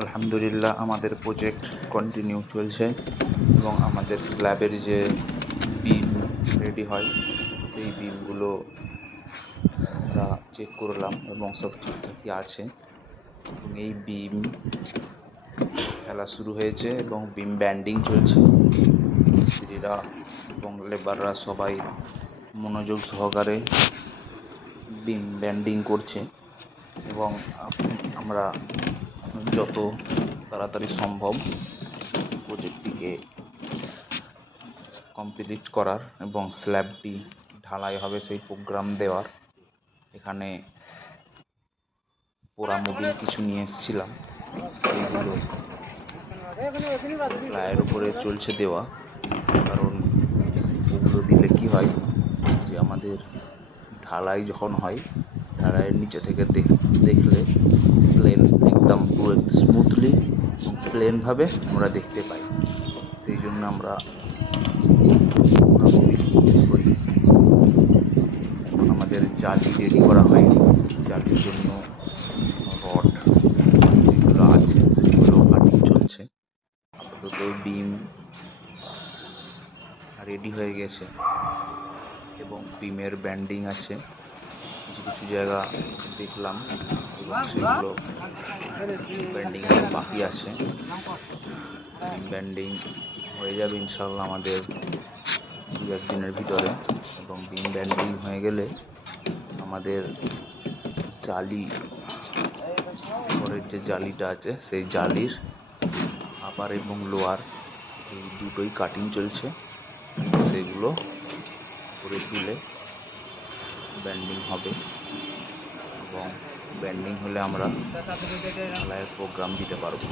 আলহামদুলিল্লাহ আমাদের project continue চলছে এবং আমাদের স্ল্যাবের যে বিম রেডি হয় সেই বিমগুলো আমরা চেক করলাম এবং সব ঠিকঠাকই আছে এবং এই বিম ফেলা শুরু হয়েছে এবং বিম ব্যান্ডিং চলছে। মিস্ত্রিরা এবং লেবাররা সবাই মনোযোগ সহকারে বিম ব্যান্ডিং করছে এবং আমরা যত তাড়াতাড়ি সম্ভব প্রজেক্টটিকে কমপ্লিট করার এবং স্ল্যাবটি ঢালাই হবে সেই প্রোগ্রাম দেওয়ার এখানে পোড়া মোবিল কিছু নিয়ে এসেছিলাম, সেইগুলো প্লায়ের উপরে চলছে দেওয়া। কারণ ওগুলো দিলে কি হয় যে আমাদের ঢালাই যখন হয় ঢালাইয়ের নিচে থেকে দেখলে প্লেন একদম পুরো স্মুথলি প্লেনভাবে আমরা দেখতে পাই। সেই জন্য আমরা ইউজ করি। আমাদের জালি রেডি করা হয়নি, জালির জন্য রড যেগুলো আছে সেগুলো কাটিং চলছে। আপাতত বিম রেডি হয়ে গেছে এবং বিমের ব্যান্ডিং আছে। কিছু কিছু জায়গা দেখলাম এবং সেগুলো ব্যান্ডিং বাকি আছে। ব্যান্ডিং হয়ে যাবে ইনশাল্লাহ আমাদের দু একদিনের ভিতরে এবং বিম ব্যান্ডিং হয়ে গেলে আমাদের জালি ঘরের যে জালিটা আছে সেই জালির আপার এবং লোয়ার এই দুটোই কাটিং চলছে। সেগুলো করে তুলে ব্যান্ডিং হবে এবং ব্যান্ডিং হলে আমরা ঢালাইয়ের প্রোগ্রাম দিতে পারবো।